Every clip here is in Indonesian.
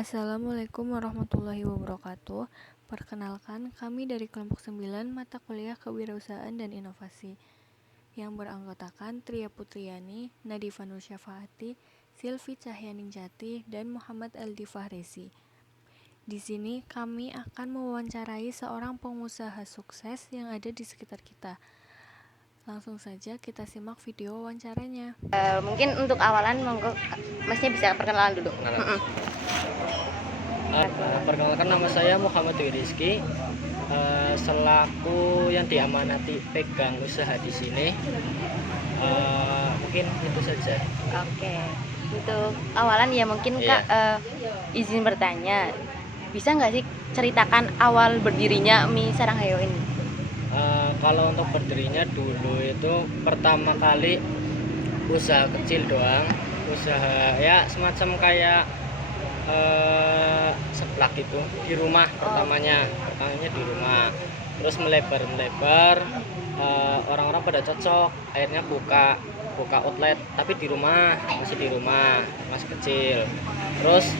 Assalamualaikum warahmatullahi wabarakatuh. Perkenalkan, kami dari kelompok 9 mata kuliah Kewirausahaan dan Inovasi yang beranggotakan Tria Putriani, Nadifa Nur Syafaati, Silvi Cahyaninjati, dan Muhammad Aldi Fahrezi. Di sini kami akan mewawancarai seorang pengusaha sukses yang ada di sekitar kita. Langsung saja kita simak video wawancaranya. Mungkin untuk awalan monggo Masnya bisa perkenalan dulu. Perkenalkan, nama saya Muhammad Rizky, selaku yang diamanati pegang usaha di sini. Mungkin itu saja. Oke. Untuk awalan ya mungkin Kak izin bertanya, bisa nggak sih ceritakan awal berdirinya mie Saranghayo ini? Kalau untuk berdirinya dulu itu pertama kali usaha kecil doang, usaha ya semacam kayak seblak itu di rumah. Pertamanya di rumah, terus melebar, orang-orang pada cocok, akhirnya buka outlet tapi di rumah, masih kecil. Terus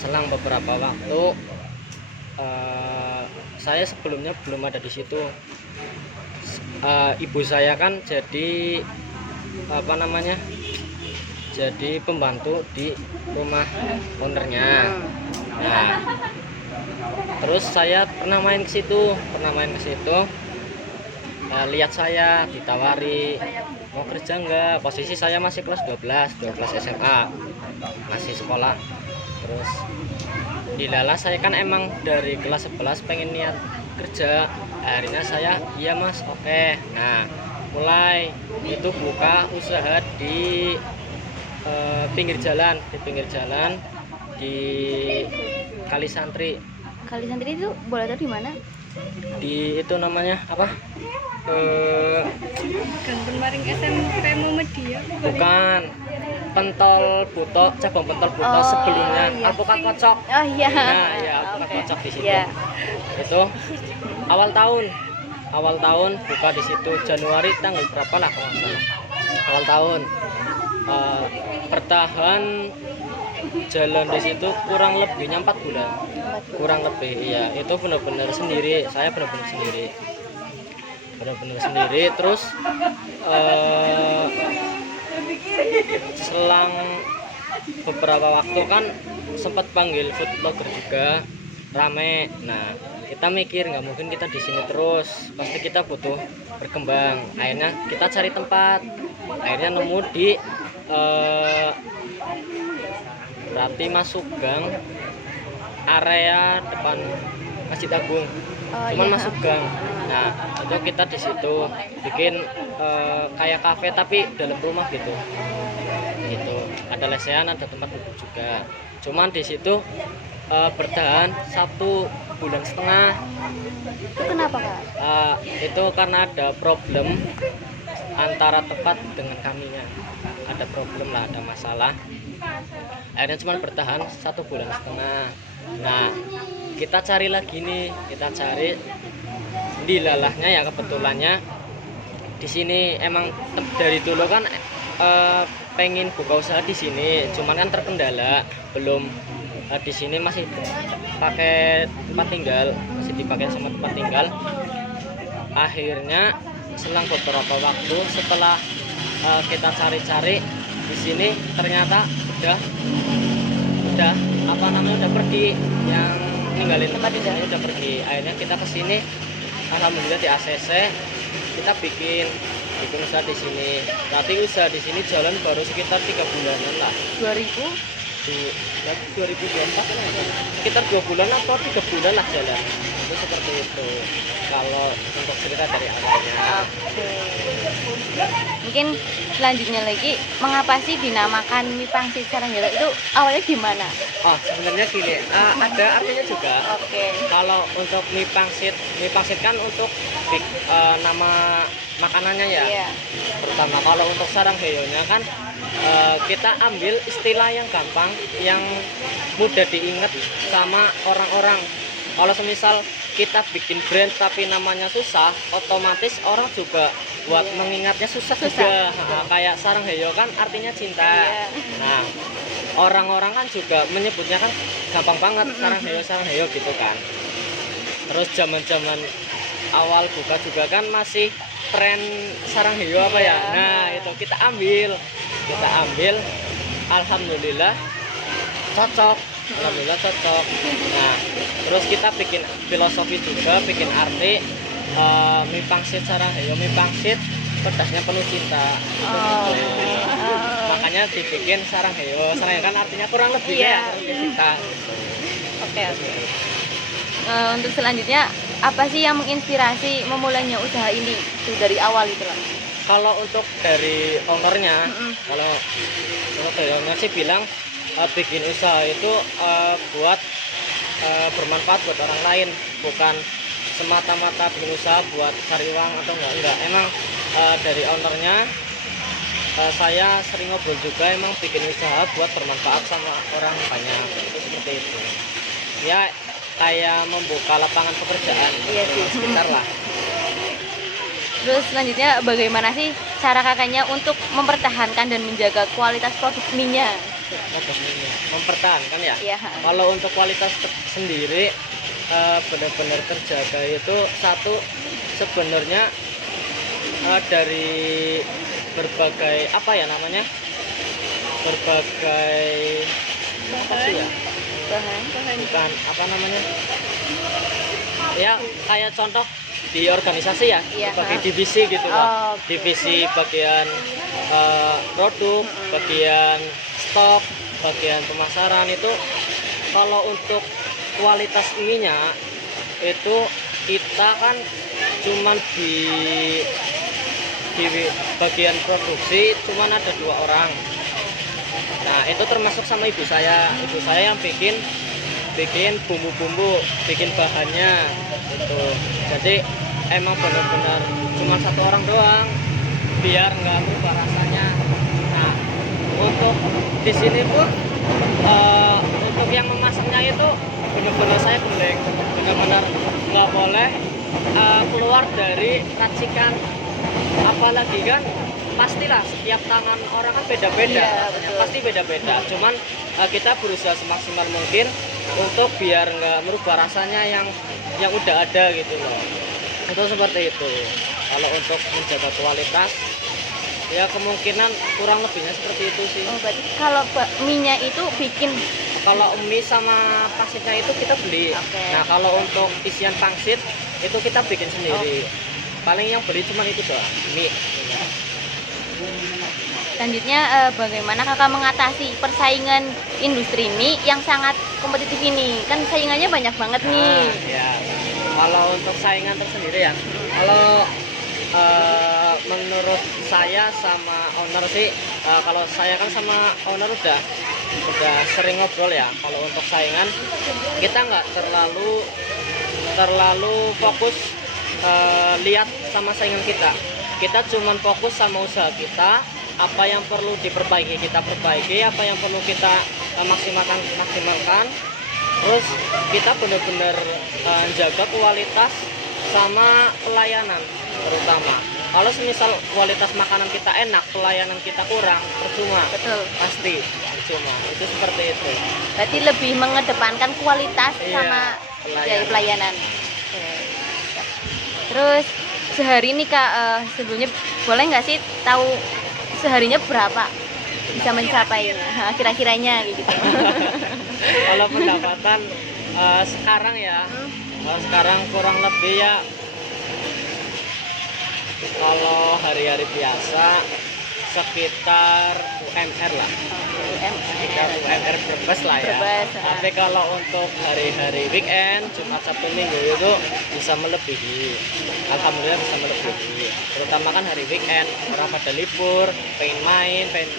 selang beberapa waktu, saya sebelumnya belum ada di situ. Ibu saya kan jadi jadi pembantu di rumah ownernya. Nah, terus saya pernah main ke situ, lihat saya ditawari mau kerja enggak. Posisi saya masih kelas 12 SMA, masih sekolah. Terus dilala saya kan emang dari kelas 11 pengen niat kerja. Akhirnya saya iya mas, oke. Nah, mulai itu buka usaha di pinggir jalan di Kalisantri. Kalisantri itu boleh tahu di mana? Di itu namanya apa? Ganten maring SMP Muhammadiyah. Bukan, Pentol Buto, cabang Pentol Buto. Sebelumnya iya. Alpukat Kocok. Oh iya. Nah, ya Alpukat Kocok di situ. Iya. Itu awal tahun buka di situ, Januari tanggal berapa lah kalau nggak salah. Awal tahun bertahan jalan di situ kurang lebihnya 4 bulan. Kurang lebih, iya. Itu benar-benar sendiri. Saya benar-benar sendiri. Terus selang beberapa waktu kan sempat panggil food blogger juga, rame. Nah, kita mikir nggak mungkin kita di sini terus, pasti kita butuh berkembang. Akhirnya kita cari tempat, akhirnya nemu di berarti masuk gang area depan Masjid Agung. Masuk gang. Nah, itu kita di situ bikin kayak kafe tapi dalam rumah gitu. Ada lesehan, ada tempat duduk juga. Cuman di situ bertahan 1,5 bulan. Itu kenapa Kak? Itu karena ada problem antara tempat dengan kaminya. Ada problem lah, ada masalah. Akhirnya cuma bertahan 1,5 bulan. Nah, kita cari lagi nih, dilalahnya ya kebetulannya di sini emang dari dulu kan pengen buka usaha di sini, cuman kan terkendala belum. Di sini masih pakai tempat tinggal, Akhirnya selang beberapa waktu setelah kita cari-cari di sini, ternyata udah pergi, yang ninggalin tempat ini udah pergi. Akhirnya kita kesini, alhamdulillah di ACC kita bikin usaha di sini. Tapi usaha di sini jalan baru sekitar 3 bulanan lah. 2024 sekitar 2 bulan atau 3 bulan lah jalan. Itu seperti itu kalau untuk cerita dari awalnya. Oke. Mungkin selanjutnya lagi, mengapa sih dinamakan mie pangsit Saranghayo itu awalnya gimana? Sebenarnya gini, ada artinya juga. Oke. Kalau untuk mie pangsit kan untuk nama makanannya ya. Iya. Pertama, kalau untuk Saranghayo-nya kan kita ambil istilah yang gampang, yang mudah diingat sama orang-orang. Kalau semisal kita bikin brand tapi namanya susah, otomatis orang juga buat mengingatnya susah juga. Kayak Saranghayo kan artinya cinta. Nah, orang-orang kan juga menyebutnya kan gampang banget sarang heyo gitu kan. Terus zaman-zaman awal buka juga kan masih tren sarang heyo apa ya. Nah, itu kita ambil. Alhamdulillah cocok. Nah, terus kita bikin filosofi juga, bikin arti mie pangsit sarang heyo, mie pangsit pedasnya penuh cinta. Makanya dibikin sarang heyo. Sarang heyo kan artinya kurang lebih ya, penuh cinta. Oke. Untuk selanjutnya apa sih yang menginspirasi memulainya usaha ini tuh dari awal itu lah? Kalau untuk dari ownernya, kalau dari owner sih bilang bikin usaha itu buat bermanfaat buat orang lain, bukan semata-mata bikin usaha buat cari uang atau enggak. Emang dari ownernya saya sering ngobrol juga, emang bikin usaha buat bermanfaat sama orang banyak, itu seperti itu ya, kayak membuka lapangan pekerjaan. Iya sih. Sekitar lah. Terus selanjutnya bagaimana sih cara kakaknya untuk mempertahankan dan menjaga kualitas produk mie-nya? Mempertahankan ya. Iya. Kalau untuk kualitas sendiri benar-benar terjaga itu satu, sebenarnya dari berbagai apa ya namanya, berbagai apa sih ya, bukan apa namanya ya, kayak contoh di organisasi ya, bagi divisi gitu loh. Divisi bagian produk, bagian stok, bagian pemasaran itu. Kalau untuk kualitas mie-nya itu kita kan cuman di bagian produksi cuman ada 2 orang. Nah, itu termasuk sama ibu saya yang bikin bumbu-bumbu, bikin bahannya itu. Jadi emang benar-benar cuma 1 orang doang biar nggak berubah rasanya. Nah, untuk di sini pun untuk yang memasaknya itu benar-benar saya geleng, benar-benar nggak boleh keluar dari racikan. Apalagi kan pastilah setiap tangan orang kan beda-beda, pasti beda-beda. Cuman kita berusaha semaksimal mungkin untuk biar nggak merubah rasanya yang udah ada gitu loh. Itu seperti itu. Kalau untuk menjaga kualitas ya kemungkinan kurang lebihnya seperti itu sih. Oh, berarti kalau mie-nya itu bikin, kalau mie sama pangsitnya itu kita beli. Nah, kalau untuk isian pangsit itu kita bikin sendiri. Paling yang beli cuma itu doang, mie. Selanjutnya bagaimana kakak mengatasi persaingan industri mie yang sangat kompetitif ini? Kan saingannya banyak banget nih. Ya. Kalau untuk saingan tersendiri ya, kalau menurut saya sama owner sih, kalau saya kan sama owner udah sering ngobrol ya. Kalau untuk saingan kita nggak terlalu fokus lihat sama saingan kita cuman fokus sama usaha kita, apa yang perlu diperbaiki kita perbaiki, apa yang perlu kita maksimalkan. Terus kita benar-benar jaga kualitas sama pelayanan terutama. Kalau semisal kualitas makanan kita enak, pelayanan kita kurang, percuma. Betul. Pasti percuma. Itu seperti itu. Berarti lebih mengedepankan kualitas sama pelayanan. Terus sehari ini kak, sebelumnya boleh nggak sih tahu seharinya berapa bisa mencapai kira-kiranya gitu? Kalau pendapatan sekarang ya, sekarang kurang lebih ya, kalau hari-hari biasa sekitar UMR lah, sekitar UMR berbes lah ya. Tapi kalau untuk hari-hari weekend, Jumat, Sabtu, Minggu itu bisa melebihi. Alhamdulillah bisa melebihi. Terutama kan hari weekend, orang pada libur, pengen main, pengen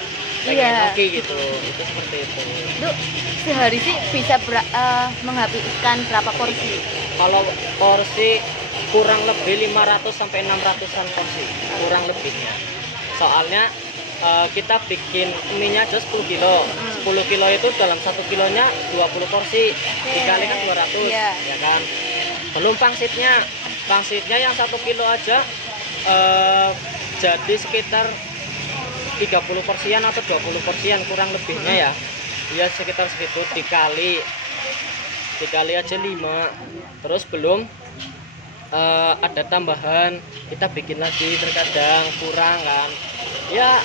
hoki gitu. Itu seperti itu. Itu sehari sih bisa menghabiskan berapa porsi? Kalau porsi kurang lebih 500 sampai 600-an porsi, kurang lebihnya. Soalnya kita bikin mie-nya aja 10 kilo. 10 kilo itu dalam 1 kilonya 20 porsi. Dikalikan 200, ya kan? Belum pangsitnya. Pangsitnya yang 1 kilo aja jadi sekitar 30 porsian atau 20 porsian kurang lebihnya ya. ya sekitar segitu, dikali aja 5, terus belum ada tambahan kita bikin lagi, terkadang kurang kan ya,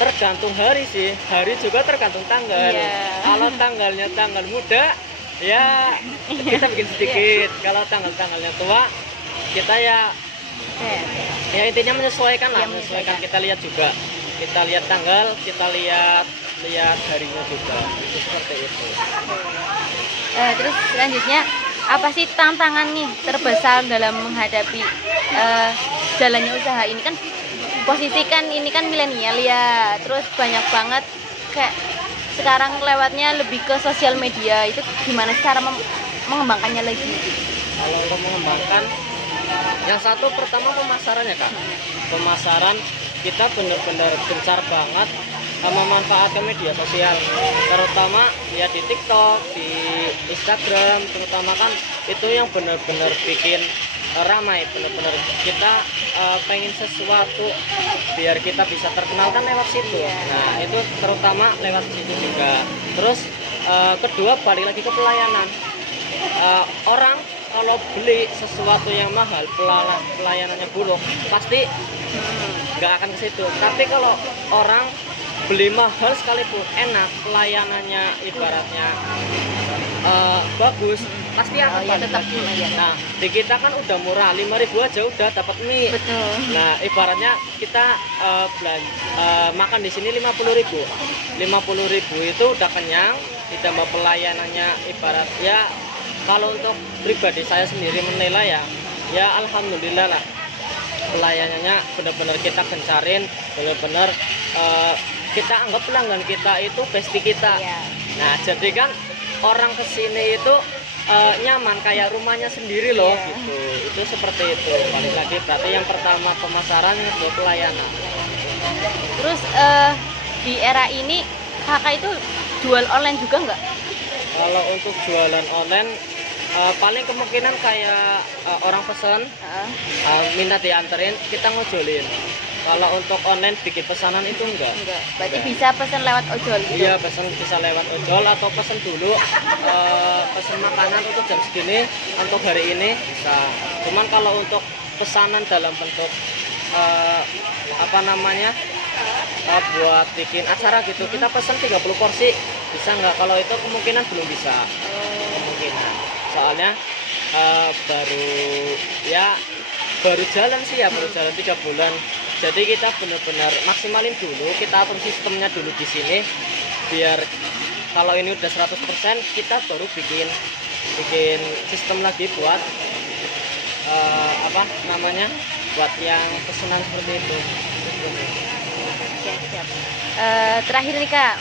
tergantung hari sih, hari juga tergantung tanggal. Kalau tanggalnya tanggal muda ya kita bikin sedikit, kalau tanggalnya tua kita ya intinya menyesuaikan lah, menyesuaikan. Kita lihat juga, kita lihat tanggal, kita lihat harinya juga, itu seperti itu. Terus selanjutnya apa sih tantangan nih terbesar dalam menghadapi jalannya usaha ini? Kan posisi kan ini kan milenial ya, terus banyak banget kayak sekarang lewatnya lebih ke sosial media, itu gimana cara mengembangkannya lagi? Kalau untuk mengembangkan, yang satu pertama pemasarannya Kak. Pemasaran kita benar-benar gencar banget memanfaatkan media sosial, terutama ya di TikTok, di Instagram, terutama kan itu yang benar-benar bikin ramai, benar-benar kita pengen sesuatu biar kita bisa terkenal kan lewat situ. Nah itu terutama lewat situ juga. Terus kedua balik lagi ke pelayanan. Orang kalau beli sesuatu yang mahal, pelayanannya buruk, pasti nggak akan ke situ. Tapi kalau orang beli mahal sekalipun enak, pelayanannya ibaratnya bagus, pasti akan balik lagi. Nah di kita kan udah murah, 5.000 aja udah dapat mie. Betul. Nah ibaratnya kita makan di sini 50.000 itu udah kenyang, ditambah pelayanannya ibarat ya. Kalau untuk pribadi saya sendiri menilai ya alhamdulillah lah, pelayanannya benar-benar kita gencarin, benar-benar kita anggap pelanggan kita itu bestie kita. Nah jadi kan orang kesini itu nyaman kayak rumahnya sendiri loh gitu. Itu seperti itu. Balik lagi berarti yang pertama pemasaran, yang kedua pelayanan. Terus di era ini kakak itu jual online juga nggak? Kalau untuk jualan online paling kemungkinan kayak orang pesan minta dianterin, kita ngojolin. Kalau untuk online bikin pesanan itu enggak. Berarti bisa pesan lewat ojol gitu? Iya, pesan bisa lewat ojol atau pesan dulu pesan makanan untuk jam segini, untuk hari ini bisa. Cuman kalau untuk pesanan dalam bentuk buat bikin acara gitu, kita pesan 30 porsi bisa nggak? Kalau itu kemungkinan belum bisa, kemungkinan. Soalnya baru jalan sih ya, baru jalan 3 bulan. Jadi kita benar-benar maksimalin dulu, kita atur sistemnya dulu di sini biar kalau ini udah 100% kita baru bikin sistem lagi buat buat yang pesanan seperti itu. Siap. Terakhir nih Kak,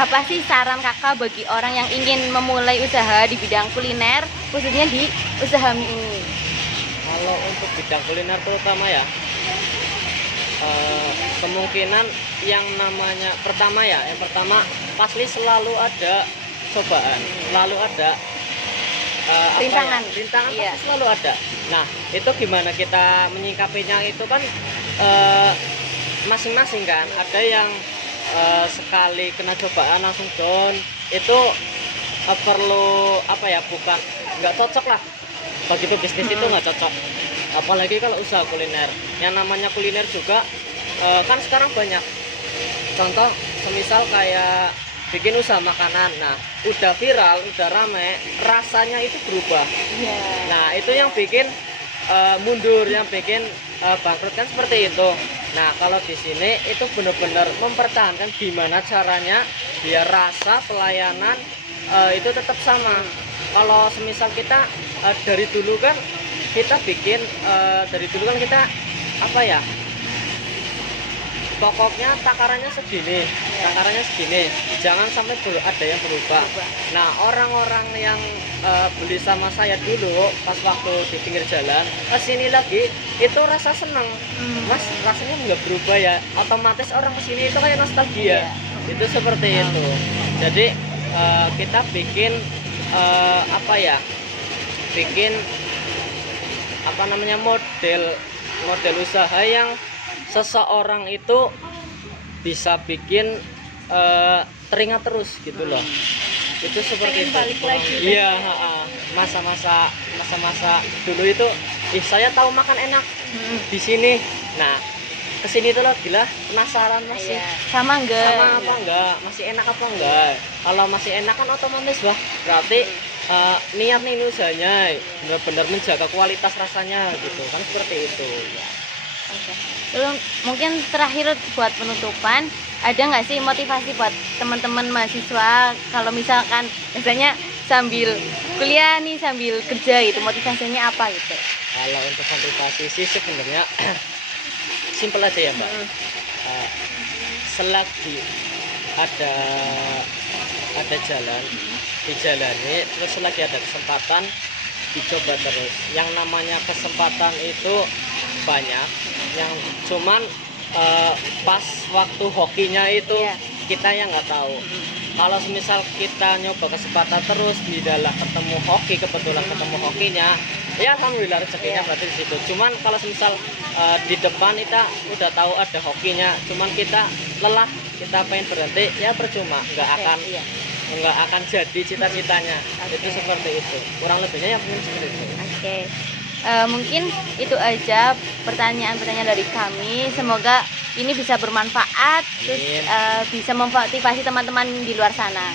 apa sih saran kakak bagi orang yang ingin memulai usaha di bidang kuliner, khususnya di usaha mie ini? Kalau untuk bidang kuliner terutama ya, kemungkinan yang pertama pasti selalu ada cobaan, selalu ada rintangan Iya. pasti selalu ada. Nah itu gimana kita menyikapinya, itu kan masing-masing kan. Ada yang sekali kena cobaan langsung down, itu perlu bukan nggak cocok lah, begitu bisnis itu nggak cocok. Apalagi kalau usaha kuliner, yang namanya kuliner juga kan sekarang banyak contoh, semisal kayak bikin usaha makanan, nah udah viral, udah rame, rasanya itu berubah. Nah itu yang bikin mundur, yang bikin bangkrut kan seperti itu. Nah kalau di sini itu benar-benar mempertahankan gimana caranya biar rasa pelayanan itu tetap sama. Kalau semisal kita dari dulu kan kita bikin pokoknya takarannya segini, jangan sampai ada yang berubah. Nah orang-orang yang beli sama saya dulu pas waktu di pinggir jalan kesini lagi itu rasa seneng, mas rasanya nggak berubah ya, otomatis orang kesini itu kayak nostalgia. Itu seperti itu. Jadi kita bikin model usaha yang seseorang itu bisa bikin teringat terus gitu loh. Itu seperti Pengen itu. balik lagi. Iya, masa-masa dulu itu saya tahu makan enak di sini. Nah, kesini tuh loh gila penasaran masih Iya. Sama enggak? sama apa enggak, masih enak apa enggak. Kalau masih enak kan otomatis berarti niat nih usahanya benar-benar menjaga kualitas rasanya gitu kan, seperti itu. Oke. Lalu mungkin terakhir buat penutupan, ada nggak sih motivasi buat teman-teman mahasiswa kalau misalkan biasanya sambil kuliah nih sambil kerja gitu, motivasinya apa gitu? Kalau untuk motivasi sih sebenarnya simpel aja ya Mbak. Selagi ada jalan dijalani, terus selagi ada kesempatan dicoba terus. Yang namanya kesempatan itu banyak, yang cuman pas waktu hokinya itu Iya. kita yang nggak tahu. Kalau misal kita nyoba kesempatan terus di dalam ketemu hoki, kebetulan ketemu hokinya, ya alhamdulillah rezekinya berarti di situ. Cuman kalau misal di depan kita udah tahu ada hokinya, cuman kita lelah, kita pengen berhenti, ya percuma, Iya. nggak akan jadi cita-citanya. Itu seperti itu, kurang lebihnya ya mungkin seperti itu. Oke. Mungkin itu aja pertanyaan-pertanyaan dari kami. Semoga ini bisa bermanfaat, terus bisa memotivasi teman-teman di luar sana.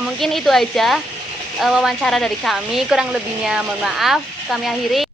Mungkin itu aja wawancara dari kami. Kurang lebihnya mohon maaf. Kami akhiri.